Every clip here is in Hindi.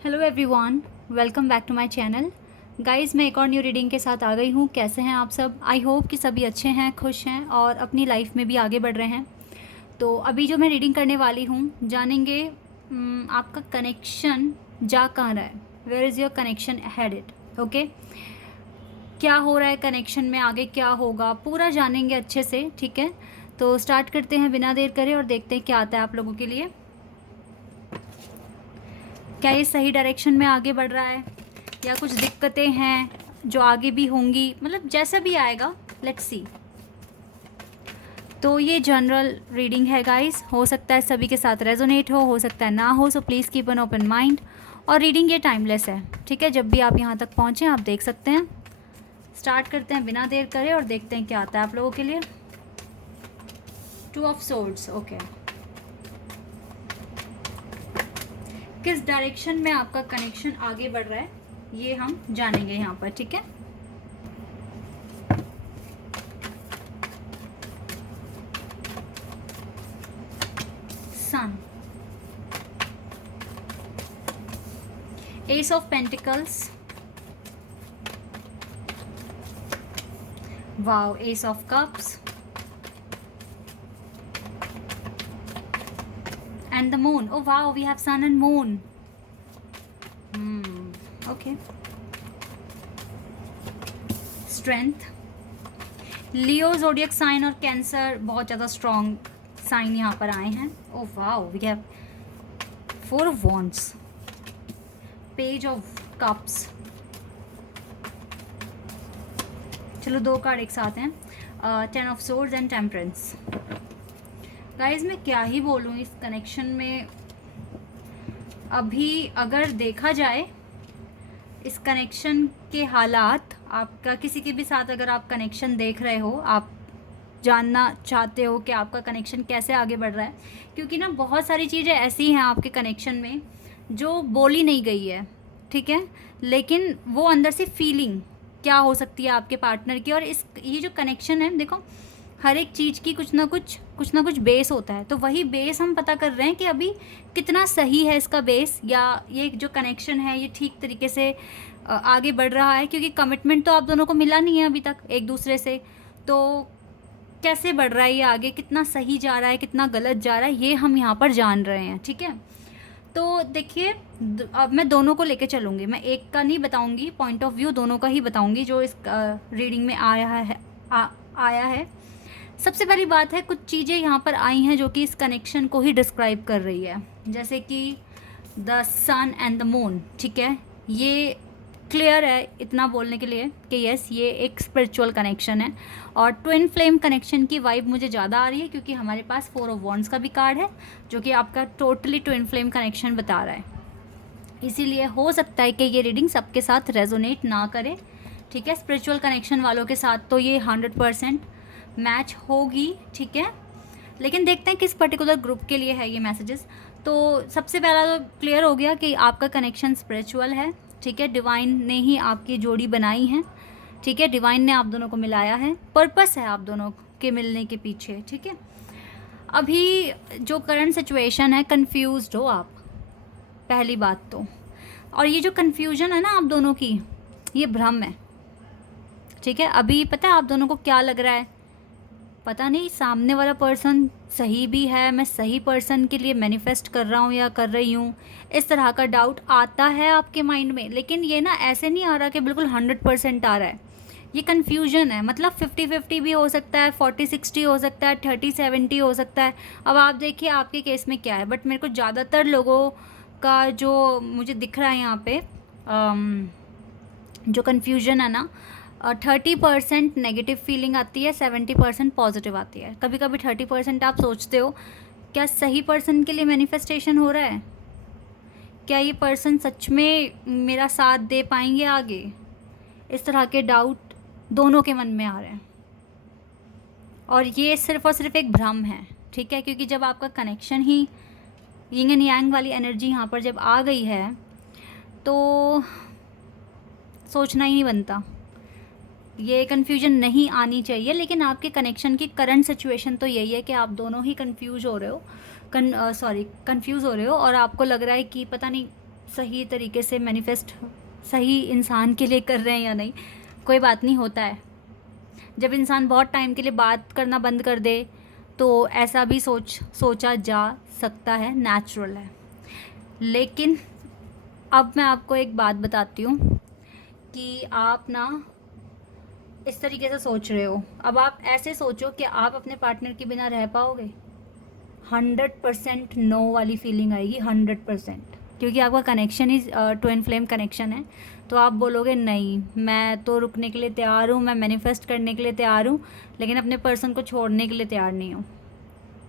Hello everyone, welcome back to my channel. Guys, मैं एक और न्यू रीडिंग के साथ आ गई हूँ। कैसे हैं आप सब? आई होप कि सभी अच्छे हैं, खुश हैं और अपनी लाइफ में भी आगे बढ़ रहे हैं। तो अभी जो मैं रीडिंग करने वाली हूँ, जानेंगे आपका कनेक्शन जा कहाँ रहा है। Where is your connection headed? Okay, क्या हो रहा है कनेक्शन में, आगे क्या होगा, पूरा जानेंगे अच्छे से। ठीक है, तो स्टार्ट करते हैं बिना देर करे और देखते हैं क्या आता है आप लोगों के लिए। क्या ये सही डायरेक्शन में आगे बढ़ रहा है या कुछ दिक्कतें हैं जो आगे भी होंगी, मतलब जैसा भी आएगा, लेट्स सी। तो ये जनरल रीडिंग है गाइस, हो सकता है सभी के साथ रेजोनेट हो सकता है ना हो, so please keep an open mind. और रीडिंग ये टाइमलेस है, ठीक है। जब भी आप यहाँ तक पहुँचें आप देख सकते हैं। स्टार्ट करते हैं बिना देर करे और देखते हैं क्या आता है आप लोगों के लिए। 2 ऑफ सोर्ड्स, ओके। किस डायरेक्शन में आपका कनेक्शन आगे बढ़ रहा है ये हम जानेंगे यहाँ पर, ठीक है। Sun, ace of pentacles, wow, ace of cups and the moon. Oh wow, we have sun and moon. Okay. Strength, Leo zodiac sign और कैंसर बहुत ज़्यादा स्ट्रॉन्ग साइन यहाँ पर आए हैं। Oh wow, we have 4 of wands, page of cups. चलो 2 कार्ड एक साथ हैं, 10 of swords and temperance. Guys, मैं क्या ही बोलूँ इस कनेक्शन में। अभी अगर देखा जाए इस कनेक्शन के हालात, आपका किसी के भी साथ अगर आप कनेक्शन देख रहे हो, आप जानना चाहते हो कि आपका कनेक्शन कैसे आगे बढ़ रहा है, क्योंकि ना बहुत सारी चीज़ें ऐसी हैं आपके कनेक्शन में जो बोली नहीं गई है, ठीक है, लेकिन वो अंदर से फीलिंग क्या हो सकती है आपके पार्टनर की। और ये जो कनेक्शन है, देखो हर एक चीज़ की कुछ ना कुछ बेस होता है। तो वही बेस हम पता कर रहे हैं कि अभी कितना सही है इसका बेस, या ये जो कनेक्शन है ये ठीक तरीके से आगे बढ़ रहा है, क्योंकि कमिटमेंट तो आप दोनों को मिला नहीं है अभी तक एक दूसरे से। तो कैसे बढ़ रहा है ये आगे, कितना सही जा रहा है, कितना गलत जा रहा है, ये हम यहाँ पर जान रहे हैं, ठीक है। तो देखिए, अब मैं दोनों को लेके चलूँगी, मैं एक का नहीं बताऊँगी, पॉइंट ऑफ व्यू दोनों का ही बताऊँगी जो इस रीडिंग में आया है। सबसे पहली बात है, कुछ चीज़ें यहाँ पर आई हैं जो कि इस कनेक्शन को ही डिस्क्राइब कर रही है, जैसे कि the sun and the moon, ठीक है। ये क्लियर है इतना बोलने के लिए कि यस, ये एक स्पिरिचुअल कनेक्शन है। और ट्विन फ्लेम कनेक्शन की वाइब मुझे ज़्यादा आ रही है, क्योंकि हमारे पास 4 ऑफ वॉन्ड्स का भी कार्ड है जो कि आपका टोटली ट्विन फ्लेम कनेक्शन बता रहा है। इसीलिए हो सकता है कि ये रीडिंग सबके साथ रेजोनेट ना करे, ठीक है। स्पिरिचुअल कनेक्शन वालों के साथ तो ये 100% मैच होगी, ठीक है। लेकिन देखते हैं किस पर्टिकुलर ग्रुप के लिए है ये मैसेजेस। तो सबसे पहला तो क्लियर हो गया कि आपका कनेक्शन स्पिरिचुअल है, ठीक है। डिवाइन ने ही आपकी जोड़ी बनाई है, ठीक है। डिवाइन ने आप दोनों को मिलाया है, पर्पस है आप दोनों के मिलने के पीछे, ठीक है। अभी जो करंट सिचुएशन है, कंफ्यूज्ड हो आप, पहली बात तो। और ये जो कन्फ्यूजन है ना आप दोनों की, ये भ्रम है, ठीक है। अभी पता है आप दोनों को क्या लग रहा है, पता नहीं सामने वाला पर्सन सही भी है, मैं सही पर्सन के लिए मैनिफेस्ट कर रहा हूँ या कर रही हूँ, इस तरह का डाउट आता है आपके माइंड में। लेकिन ये ना ऐसे नहीं आ रहा कि बिल्कुल 100% आ रहा है, ये कन्फ्यूजन है। मतलब 50-50 भी हो सकता है, 40-60 हो सकता है, 30-70 हो सकता है। अब आप देखिए आपके केस में क्या है, बट मेरे को ज़्यादातर लोगों का जो मुझे दिख रहा है यहाँ पे, जो कन्फ्यूजन है ना, 30% नेगेटिव फीलिंग आती है, 70% पॉजिटिव आती है। कभी कभी 30% आप सोचते हो क्या सही पर्सन के लिए मैनिफेस्टेशन हो रहा है, क्या ये पर्सन सच में मेरा साथ दे पाएंगे आगे, इस तरह के डाउट दोनों के मन में आ रहे हैं। और ये सिर्फ और सिर्फ एक भ्रम है, ठीक है, क्योंकि जब आपका connection he yin and yang वाली एनर्जी यहाँ पर जब आ गई है तो सोचना ही नहीं बनता, ये कन्फ्यूजन नहीं आनी चाहिए। लेकिन आपके कनेक्शन की करंट सिचुएशन तो यही है कि आप दोनों ही कंफ्यूज हो रहे हो, कंफ्यूज हो रहे हो, और आपको लग रहा है कि पता नहीं सही तरीके से मैनिफेस्ट सही इंसान के लिए कर रहे हैं या नहीं, कोई बात नहीं, होता है। जब इंसान बहुत टाइम के लिए बात करना बंद कर दे तो ऐसा भी सोचा जा सकता है, नेचुरल है। लेकिन अब मैं आपको एक बात बताती हूँ कि आप ना इस तरीके से सोच रहे हो, अब आप ऐसे सोचो कि आप अपने पार्टनर के बिना रह पाओगे। 100% नो वाली फीलिंग आएगी, 100%, क्योंकि आपका कनेक्शन ही ट्विन फ्लेम कनेक्शन है। तो आप बोलोगे नहीं, मैं तो रुकने के लिए तैयार हूँ, मैं मैनिफेस्ट करने के लिए तैयार हूँ, लेकिन अपने पर्सन को छोड़ने के लिए तैयार नहीं हूँ।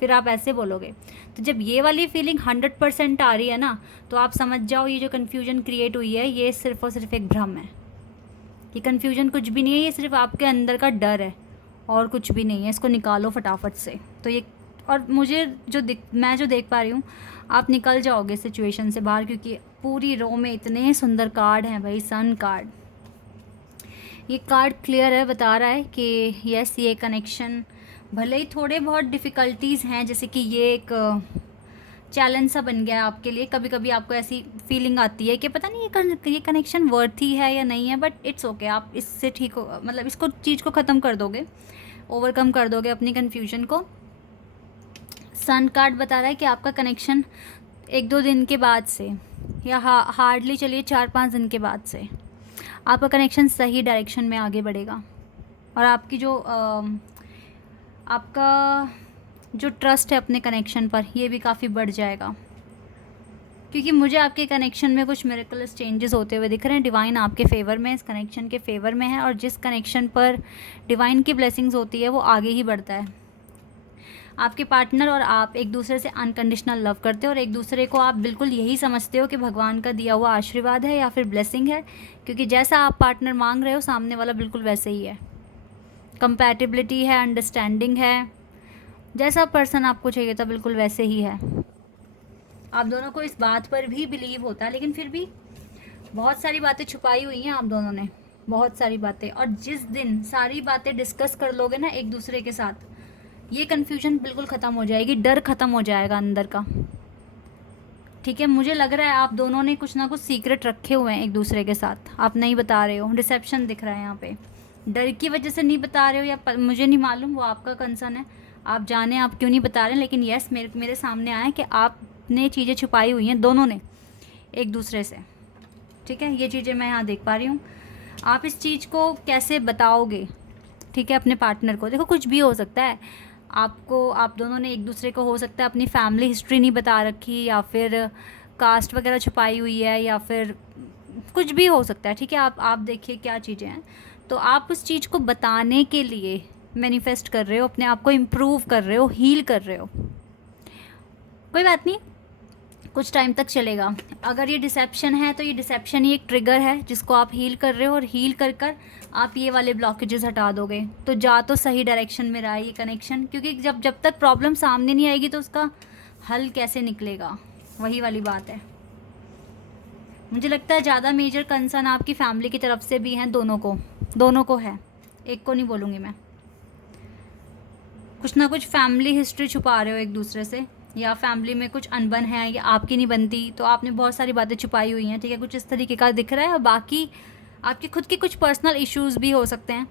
फिर आप ऐसे बोलोगे। तो जब ये वाली फीलिंग 100% आ रही है ना, तो आप समझ जाओ ये जो कन्फ्यूजन क्रिएट हुई है ये सिर्फ और सिर्फ एक भ्रम है। ये कन्फ्यूजन कुछ भी नहीं है, ये सिर्फ आपके अंदर का डर है और कुछ भी नहीं है। इसको निकालो फटाफट से। तो ये, और मुझे मैं जो देख पा रही हूँ, आप निकल जाओगे सिचुएशन से बाहर, क्योंकि पूरी रो में इतने सुंदर कार्ड हैं भाई। सन कार्ड, ये कार्ड क्लियर है, बता रहा है कि यस, ये कनेक्शन भले ही थोड़े बहुत डिफ़िकल्टीज़ हैं, जैसे कि ये एक चैलेंज सा बन गया है आपके लिए। कभी कभी आपको ऐसी फीलिंग आती है कि पता नहीं ये कनेक्शन वर्थी है या नहीं है, बट इट्स ओके, आप इससे ठीक हो, मतलब इसको चीज़ को ख़त्म कर दोगे, ओवरकम कर दोगे अपनी कन्फ्यूजन को। सन कार्ड बता रहा है कि आपका कनेक्शन 1-2 दिन के बाद से, या हार्डली चलिए 4-5 दिन के बाद से आपका कनेक्शन सही डायरेक्शन में आगे बढ़ेगा। और आपकी जो आपका जो ट्रस्ट है अपने कनेक्शन पर, ये भी काफ़ी बढ़ जाएगा, क्योंकि मुझे आपके कनेक्शन में कुछ मिरेकलस चेंजेस होते हुए दिख रहे हैं। डिवाइन आपके फेवर में, इस कनेक्शन के फेवर में है, और जिस कनेक्शन पर डिवाइन की ब्लेसिंग्स होती है वो आगे ही बढ़ता है। आपके पार्टनर और आप एक दूसरे से अनकंडीशनल लव करते हो, और एक दूसरे को आप बिल्कुल यही समझते हो कि भगवान का दिया हुआ आशीर्वाद है या फिर ब्लेसिंग है, क्योंकि जैसा आप पार्टनर मांग रहे हो सामने वाला बिल्कुल वैसे ही है। कंपैटिबिलिटी है, अंडरस्टैंडिंग है, जैसा पर्सन आपको चाहिए था बिल्कुल वैसे ही है। आप दोनों को इस बात पर भी बिलीव होता है, लेकिन फिर भी बहुत सारी बातें छुपाई हुई हैं आप दोनों ने, बहुत सारी बातें। और जिस दिन सारी बातें डिस्कस कर लोगे ना एक दूसरे के साथ, ये कन्फ्यूजन बिल्कुल ख़त्म हो जाएगी, डर ख़त्म हो जाएगा अंदर का। ठीक है, मुझे लग रहा है आप दोनों ने कुछ ना कुछ सीक्रेट रखे हुए हैं एक दूसरे के साथ, आप नहीं बता रहे हो। डिसेप्शन दिख रहा है यहाँ पे, डर की वजह से नहीं बता रहे हो, या मुझे नहीं मालूम, वो आपका कंसर्न है, आप जाने आप क्यों नहीं बता रहे हैं। लेकिन यस, मेरे सामने आया कि आपने चीज़ें छुपाई हुई हैं दोनों ने एक दूसरे से। ठीक है, ये चीज़ें मैं यहाँ देख पा रही हूँ। आप इस चीज़ को कैसे बताओगे, ठीक है, अपने पार्टनर को? देखो, कुछ भी हो सकता है। आप दोनों ने एक दूसरे को, हो सकता है अपनी फैमिली हिस्ट्री नहीं बता रखी, या फिर कास्ट वगैरह छुपाई हुई है, या फिर कुछ भी हो सकता है। ठीक है, आप देखिए क्या चीज़ें हैं। तो आप उस चीज़ को बताने के लिए मैनिफेस्ट कर रहे हो, अपने आप को इम्प्रूव कर रहे हो, हील कर रहे हो। कोई बात नहीं, कुछ टाइम तक चलेगा। अगर ये डिसेप्शन है तो ये डिसेप्शन ही एक ट्रिगर है जिसको आप हील कर रहे हो, और हील कर कर आप ये वाले ब्लॉकेजेस हटा दोगे तो जा तो सही डायरेक्शन में रहा है ये कनेक्शन। क्योंकि जब तक प्रॉब्लम सामने नहीं आएगी तो उसका हल कैसे निकलेगा, वही वाली बात है। मुझे लगता है ज़्यादा मेजर कंसर्न आपकी फैमिली की तरफ से भी हैं, दोनों को है, एक को नहीं बोलूँगी मैं। कुछ ना कुछ फैमिली हिस्ट्री छुपा रहे हो एक दूसरे से, या फैमिली में कुछ अनबन है या आपकी नहीं बनती, तो आपने बहुत सारी बातें छुपाई हुई हैं। ठीक है, कुछ इस तरीके का दिख रहा है। और बाकी आपके खुद के कुछ पर्सनल इश्यूज़ भी हो सकते हैं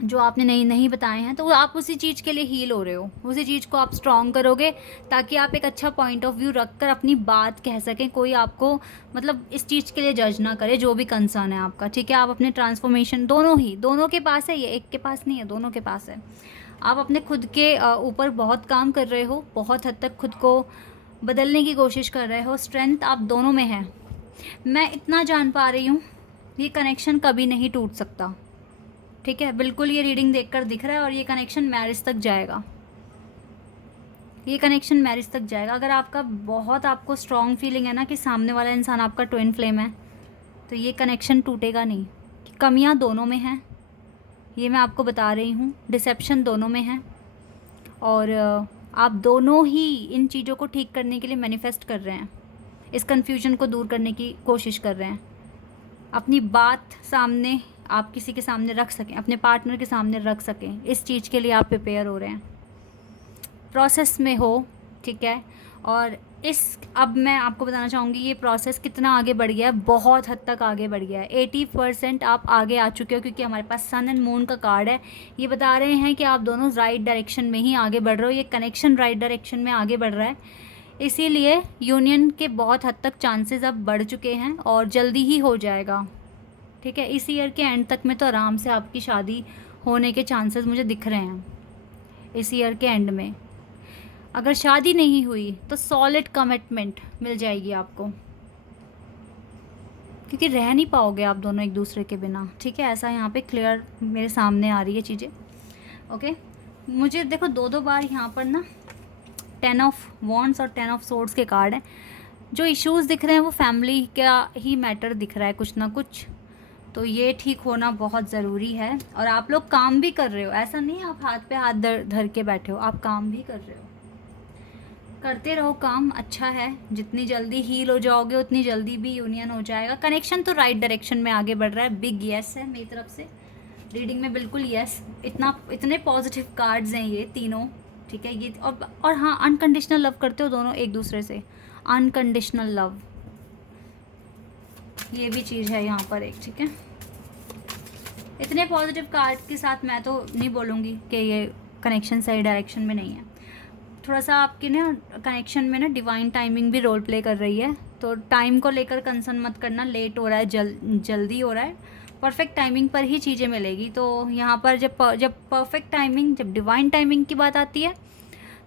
जो आपने नहीं बताए हैं, तो आप उसी चीज़ के लिए हील हो रहे हो, उसी चीज़ को आप स्ट्रॉन्ग करोगे ताकि आप एक अच्छा पॉइंट ऑफ व्यू रख कर अपनी बात कह सकें, कोई आपको मतलब इस चीज़ के लिए जज ना करे जो भी कंसर्न है आपका। ठीक है, आप अपने ट्रांसफॉर्मेशन दोनों के पास है, ये एक के पास नहीं है, दोनों के पास है। आप अपने खुद के ऊपर बहुत काम कर रहे हो, बहुत हद तक खुद को बदलने की कोशिश कर रहे हो, स्ट्रेंथ आप दोनों में है। मैं इतना जान पा रही हूँ, ये कनेक्शन कभी नहीं टूट सकता। ठीक है, बिल्कुल ये रीडिंग देखकर दिख रहा है, और ये कनेक्शन मैरिज तक जाएगा, ये कनेक्शन मैरिज तक जाएगा। अगर आपको स्ट्रॉन्ग फीलिंग है ना कि सामने वाला इंसान आपका ट्विन फ्लेम है, तो ये कनेक्शन टूटेगा नहीं। कमियाँ दोनों में हैं, ये मैं आपको बता रही हूँ, डिसेप्शन दोनों में है, और आप दोनों ही इन चीज़ों को ठीक करने के लिए मैनिफेस्ट कर रहे हैं, इस कन्फ्यूजन को दूर करने की कोशिश कर रहे हैं। अपनी बात सामने आप किसी के सामने रख सकें, अपने पार्टनर के सामने रख सकें, इस चीज़ के लिए आप प्रिपेयर हो रहे हैं, प्रोसेस में हो। ठीक है, और अब मैं आपको बताना चाहूँगी ये प्रोसेस कितना आगे बढ़ गया है, बहुत हद तक आगे बढ़ गया है। 80% आप आगे आ चुके हो, क्योंकि हमारे पास सन एंड मून का कार्ड है। ये बता रहे हैं कि आप दोनों राइट डायरेक्शन में ही आगे बढ़ रहे हो, ये कनेक्शन राइट डायरेक्शन में आगे बढ़ रहा है। इसीलिए यूनियन के बहुत हद तक चांसेस अब बढ़ चुके हैं और जल्दी ही हो जाएगा, ठीक है। इस ईयर के एंड तक में तो आराम से आपकी शादी होने के चांसेस मुझे दिख रहे हैं। इस ईयर के एंड में अगर शादी नहीं हुई तो सॉलिड कमिटमेंट मिल जाएगी आपको, क्योंकि रह नहीं पाओगे आप दोनों एक दूसरे के बिना, ठीक है। ऐसा यहाँ पे क्लियर मेरे सामने आ रही है चीज़ें, ओके। मुझे देखो दो बार यहाँ पर ना 10 ऑफ वॉन्ड्स और 10 ऑफ सोर्ड्स के कार्ड हैं। जो इश्यूज़ दिख रहे हैं वो फैमिली का ही मैटर दिख रहा है कुछ ना कुछ, तो ये ठीक होना बहुत ज़रूरी है। और आप लोग काम भी कर रहे हो, ऐसा नहीं आप हाथ पे हाथ धर के बैठे हो, आप काम भी कर रहे हो। करते रहो काम, अच्छा है। जितनी जल्दी हील हो जाओगे उतनी जल्दी भी यूनियन हो जाएगा। कनेक्शन तो राइट डायरेक्शन में आगे बढ़ रहा है, बिग येस है मेरी तरफ से रीडिंग में, बिल्कुल येस। इतने पॉजिटिव कार्ड्स हैं ये तीनों, ठीक है। ये और हाँ, अनकंडीशनल लव करते हो दोनों एक दूसरे से, अनकंडीशनल लव, ये भी चीज़ है यहाँ पर एक, ठीक है। इतने पॉजिटिव कार्ड के साथ मैं तो नहीं बोलूँगी कि ये कनेक्शन सही डायरेक्शन में नहीं है। थोड़ा सा आपके ना कनेक्शन में ना डिवाइन टाइमिंग भी रोल प्ले कर रही है, तो टाइम को लेकर कंसर्न मत करना। लेट हो रहा है, जल्दी हो रहा है, परफेक्ट टाइमिंग पर ही चीज़ें मिलेगी। तो यहाँ पर जब परफेक्ट टाइमिंग, जब डिवाइन टाइमिंग की बात आती है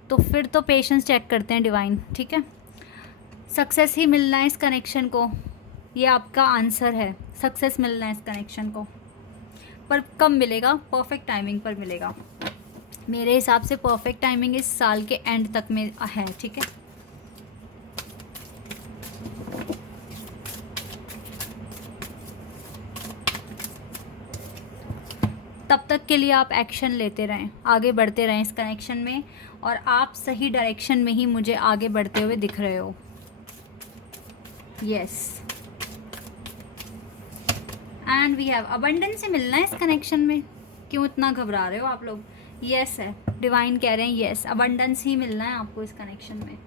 तो फिर तो पेशेंस चेक करते हैं डिवाइन, ठीक है। सक्सेस ही मिलना है इस कनेक्शन को, ये आपका आंसर है। सक्सेस मिलना है इस कनेक्शन को, पर कब मिलेगा? परफेक्ट टाइमिंग पर मिलेगा। मेरे हिसाब से परफेक्ट टाइमिंग इस साल के एंड तक में है, ठीक है। तब तक के लिए आप एक्शन लेते रहें, आगे बढ़ते रहें इस कनेक्शन में, और आप सही डायरेक्शन में ही मुझे आगे बढ़ते हुए दिख रहे हो। Yes, and we have abundance से मिलना है इस कनेक्शन में। क्यों इतना घबरा रहे हो आप लोग? यस है, डिवाइन कह रहे हैं यस, अबंडेंस ही मिलना है आपको इस कनेक्शन में।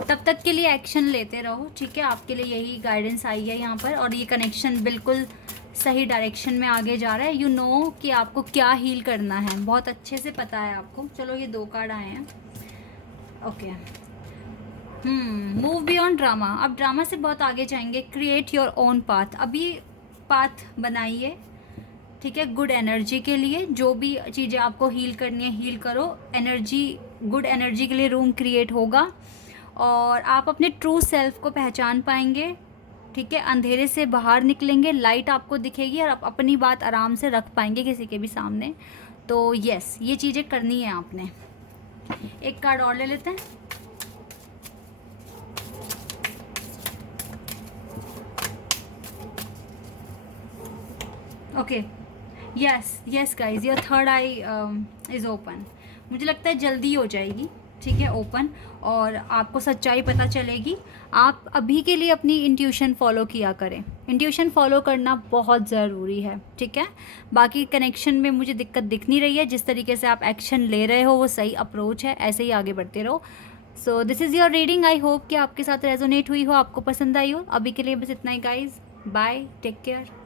तब तक के लिए एक्शन लेते रहो, ठीक है। आपके लिए यही गाइडेंस आई है यहाँ पर, और ये कनेक्शन बिल्कुल सही डायरेक्शन में आगे जा रहा है। यू नो कि आपको क्या हील करना है, बहुत अच्छे से पता है आपको। चलो ये 2 कार्ड आए हैं, ओके। मूव बियॉन्ड ड्रामा, अब ड्रामा से बहुत आगे जाएंगे। क्रिएट योर ओन पाथ, अभी पाथ बनाइए, ठीक है। गुड एनर्जी के लिए जो भी चीज़ें आपको हील करनी है हील करो। एनर्जी, गुड एनर्जी के लिए रूम क्रिएट होगा, और आप अपने ट्रू सेल्फ को पहचान पाएंगे, ठीक है। अंधेरे से बाहर निकलेंगे, लाइट आपको दिखेगी, और आप अपनी बात आराम से रख पाएंगे किसी के भी सामने। तो यस, ये चीज़ें करनी है आपने। एक कार्ड और ले लेते हैं। Okay, yes guys, your third I is open. मुझे लगता है जल्दी हो जाएगी, ठीक है, ओपन, और आपको सच्चाई पता चलेगी। आप अभी के लिए अपनी इंट्यूशन फॉलो किया करें, इंट्यूशन फॉलो करना बहुत ज़रूरी है, ठीक है। बाकी कनेक्शन में मुझे दिक्कत दिख नहीं रही है, जिस तरीके से आप एक्शन ले रहे हो वो सही अप्रोच है, ऐसे ही आगे बढ़ते रहो। So this is your reading, I hope कि आपके साथ रेजोनेट हुई हो, आपको पसंद आई हो। अभी के लिए बस इतना ही गाइज, बाय, टेक केयर।